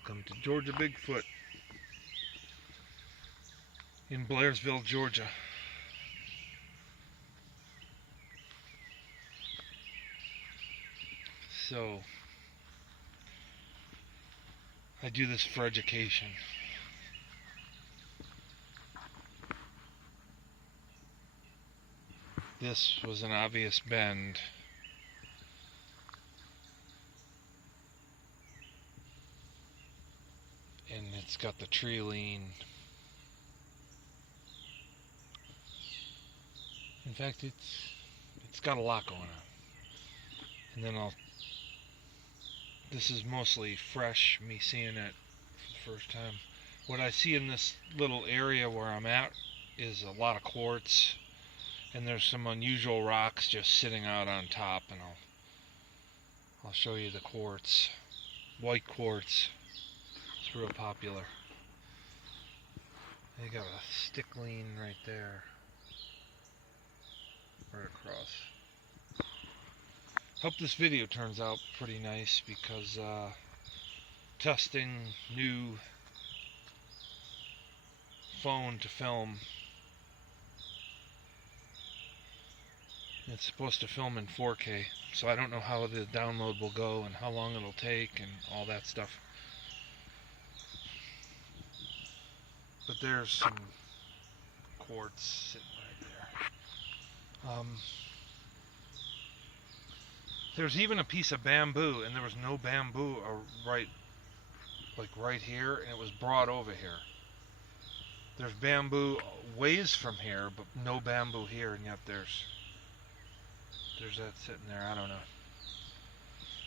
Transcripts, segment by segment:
Welcome to Georgia Bigfoot in Blairsville, Georgia. So, I do this for education. This was an obvious bend. And it's got the tree lean. In fact, it's got a lot going on. And then this is mostly fresh, me seeing it for the first time. What I see in this little area where I'm at is a lot of quartz, and there's some unusual rocks just sitting out on top, and I'll show you the quartz. White quartz. It's real popular. They got a stick lean right there. Right across. Hope this video turns out pretty nice because testing new phone to film. It's supposed to film in 4K, so I don't know how the download will go and how long it'll take and all that stuff. But there's some quartz sitting right there. There's even a piece of bamboo, and there was no bamboo right here, and it was brought over here. There's bamboo ways from here, but no bamboo here, and yet there's that sitting there. I don't know.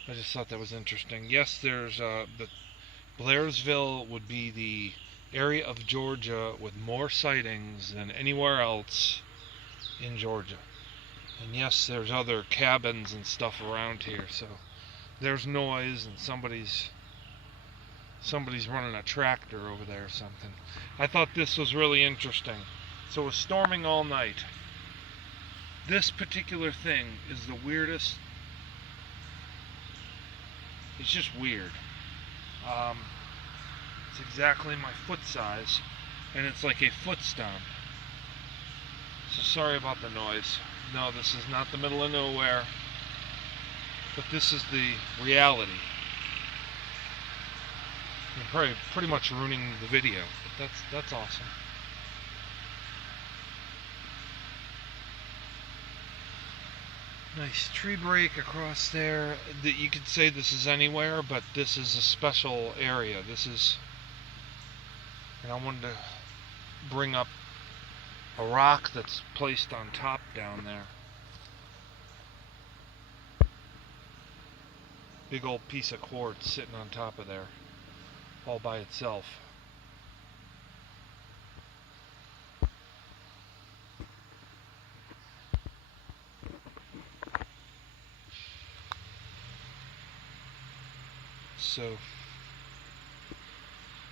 I just thought that was interesting. Yes, there's the Blairsville would be the area of Georgia with more sightings than anywhere else in Georgia. And yes, there's other cabins and stuff around here, so there's noise and somebody's running a tractor over there or something. I thought this was really interesting. So it was storming all night. This particular thing is the weirdest. It's just weird. It's exactly my foot size, and it's like a foot stomp. So sorry about the noise. No, this is not the middle of nowhere, but this is the reality. I'm probably pretty much ruining the video, but that's awesome. Nice tree break across there. You could say this is anywhere, but this is a special area. And I wanted to bring up a rock that's placed on top down there. Big old piece of quartz sitting on top of there, all by itself. So,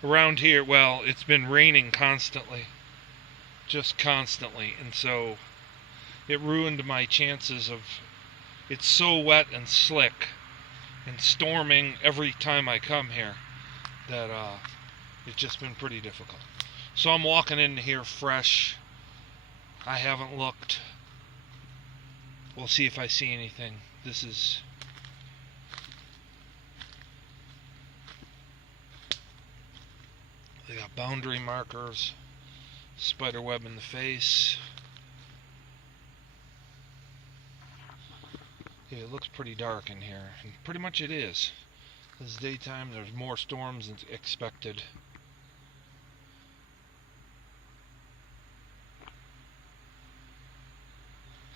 around here, well, it's been raining constantly. Just constantly, and so it ruined my chances of. It's so wet and slick and storming every time I come here that it's just been pretty difficult. So I'm walking into here fresh. I haven't looked. We'll see if I see anything. They got boundary markers. Spider web in the face. Yeah, it looks pretty dark in here, and pretty much it is. This is daytime, there's more storms than expected.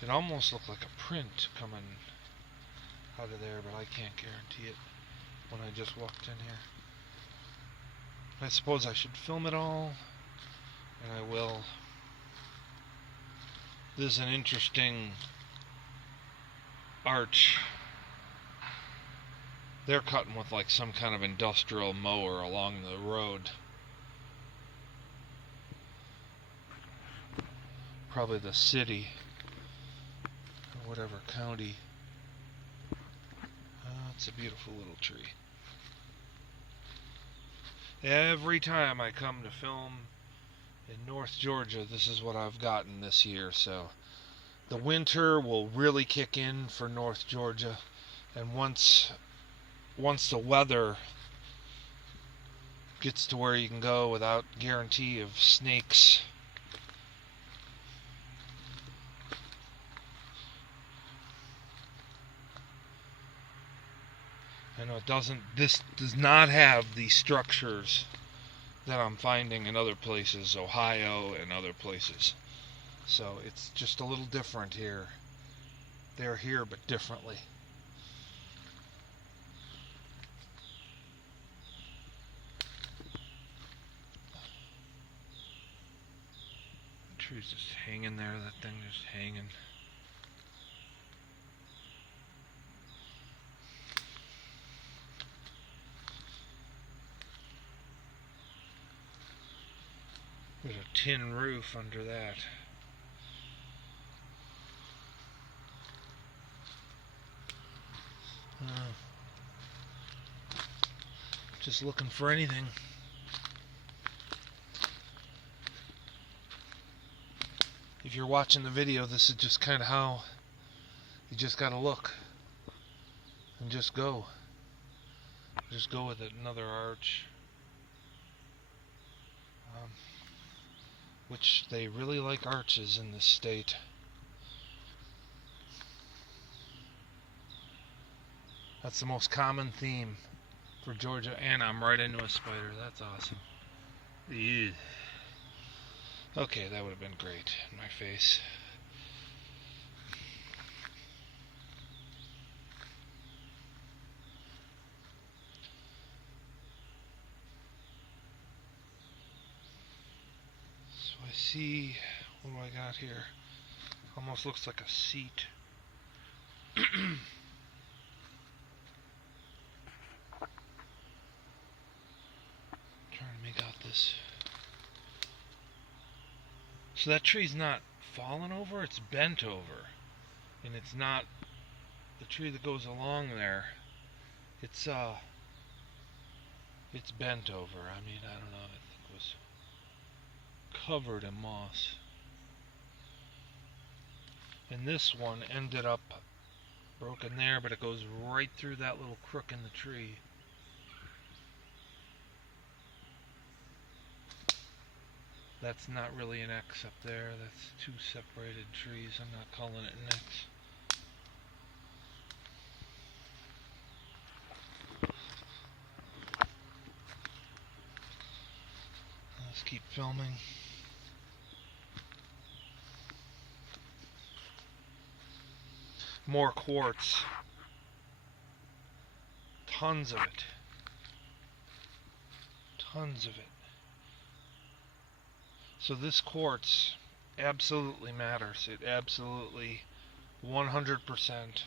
It almost looked like a print coming out of there, but I can't guarantee it when I just walked in here. I suppose I should film it all. And I will. This is an interesting arch. They're cutting with like some kind of industrial mower along the road. Probably the city or whatever county. It's a beautiful little tree. Every time I come to film in North Georgia, this is what I've gotten this year. So the winter will really kick in for North Georgia, and once the weather gets to where you can go without guarantee of snakes, I know this does not have the structures that I'm finding in other places, Ohio and other places. So it's just a little different here. They're here, but differently. The tree's just hanging there, that thing just hanging. There's a tin roof under that. Just looking for anything. If you're watching the video, this is just kind of how you just gotta look and just go. Just go with it. Another arch. Which they really like arches in this state. That's the most common theme for Georgia, and I'm right into a spider. That's awesome. Ew. Okay, that would have been great in my face. So I see, what do I got here? Almost looks like a seat. Trying to make out this. So that tree's not fallen over, it's bent over. And it's not the tree that goes along there. It's bent over. I mean, I don't know, I think it was covered in moss. And this one ended up broken there, but it goes right through that little crook in the tree. That's not really an X up there. That's two separated trees. I'm not calling it an X. Let's keep filming. More quartz. Tons of it. Tons of it. So this quartz absolutely matters. It absolutely 100%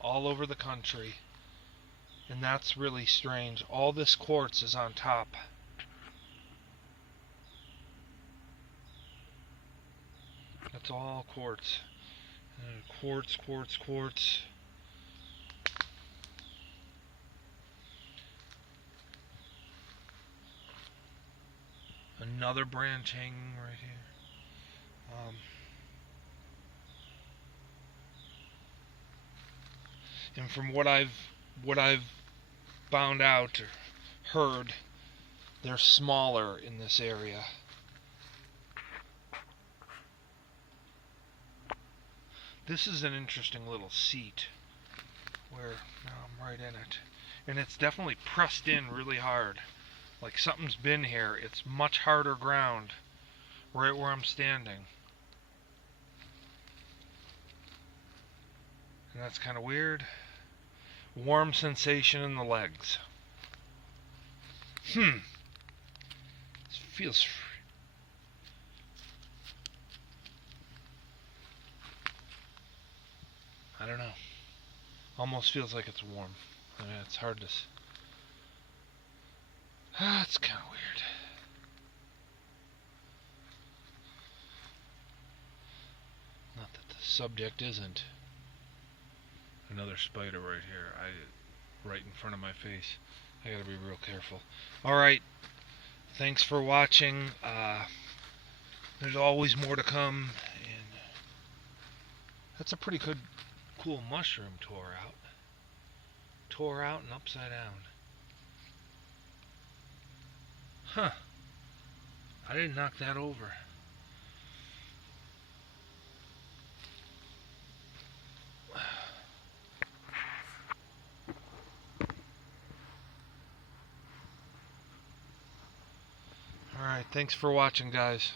all over the country. And that's really strange. All this quartz is on top. That's all quartz. Quartz, quartz, quartz. Another branch hanging right here. And from what I've found out or heard, they're smaller in this area. This is an interesting little seat where now I'm right in it. And it's definitely pressed in really hard. Like something's been here. It's much harder ground right where I'm standing. And that's kind of weird. Warm sensation in the legs. This feels... I don't know. Almost feels like it's warm. I mean, it's hard to... it's kind of weird. Not that the subject isn't. Another spider right here. Right in front of my face. I gotta be real careful. Alright, thanks for watching. There's always more to come. And that's a pretty good, cool mushroom tore out. Tore out and upside down. Huh. I didn't knock that over. Alright, thanks for watching, guys.